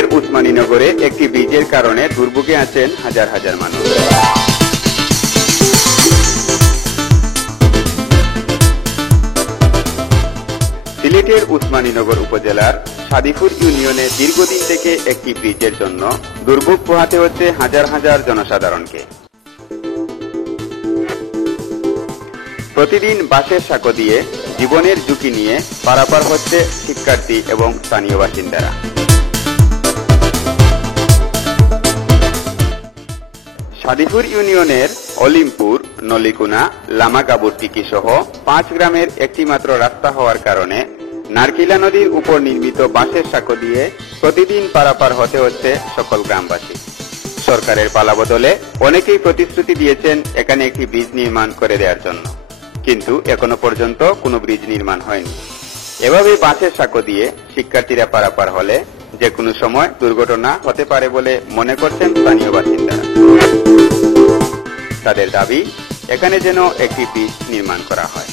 সিলেটের উসমানীনগরে একটি ব্রিজের কারণে দুর্ভোগে আছেন হাজার হাজার মানুষ। সিলেটের উসমানীনগর উপজেলার সাদিপুর ইউনিয়নে দীর্ঘদিন থেকে একটি ব্রিজের জন্য দুর্ভোগ পোহাতে হচ্ছে হাজার হাজার জনসাধারণকে। প্রতিদিন বাসের সাঁকো দিয়ে জীবনের ঝুঁকি নিয়ে পারাপার হচ্ছে শিক্ষার্থী এবং স্থানীয় বাসিন্দারা। সাদিপুর ইউনিয়নের অলিমপুর, নলিকুনা, লামাগাবুরটিকি সহ 5 গ্রামের একটি মাত্র রাস্তা হওয়ার কারণে নারকিলা নদীর উপর নির্মিত বাঁশের সাঁকো দিয়ে প্রতিদিন পারাপার হতে হচ্ছে সকল গ্রামবাসী। সরকারের পালাবদলে অনেকেই প্রতিশ্রুতি দিয়েছেন এখানে একটি ব্রিজ নির্মাণ করে দেওয়ার জন্য, কিন্তু এখনো পর্যন্ত কোনো ব্রিজ নির্মাণ হয়নি। এভাবে বাঁশের সাঁকো দিয়ে শিক্ষার্থীরা পারাপার হলে যে কোনো সময় দুর্ঘটনা হতে পারে বলে মনে করছেন স্থানীয় বাসিন্দারা। তাদের দাবি, এখানে যেন একটি ব্রিজ নির্মাণ করা হয়।